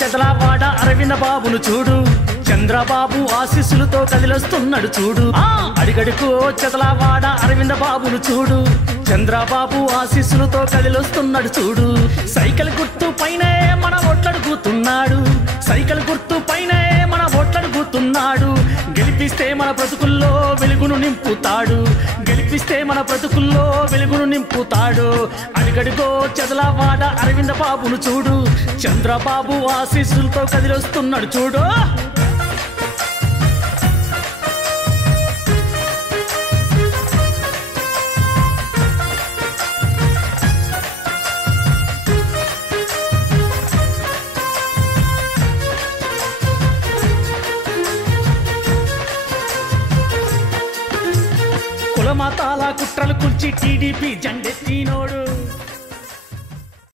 చెదలవాడ అరవింద బాబును చూడు, చంద్రబాబు ఆశీస్సులతో కదిలొస్తున్నాడు చూడు. అడిగడుకో చెదలవాడ అరవింద బాబును చూడు, చంద్రబాబు ఆశీస్సులతో కదిలొస్తున్నాడు చూడు. సైకిల్ గుర్తు పైనే మన ఓట్లడుగుతున్నాడు, సైకిల్ గుర్తు పైనే మన ఓట్లడుగుతున్నాడు. గెలిపిస్తే మన బ్రతుకుల్లో వెలుగును నింపుతాడు, గెలిపిస్తే మన బ్రతుకుల్లో వెలుగును నింపుతాడు. అడిగడుగో చెదలవాడ అరవింద బాబును చూడు, చంద్రబాబు ఆశీస్సులతో కదిలొస్తున్నాడు చూడు. కులమతాల కుట్రలు కూల్చి టీడీపీ జెండెత్తినోడు.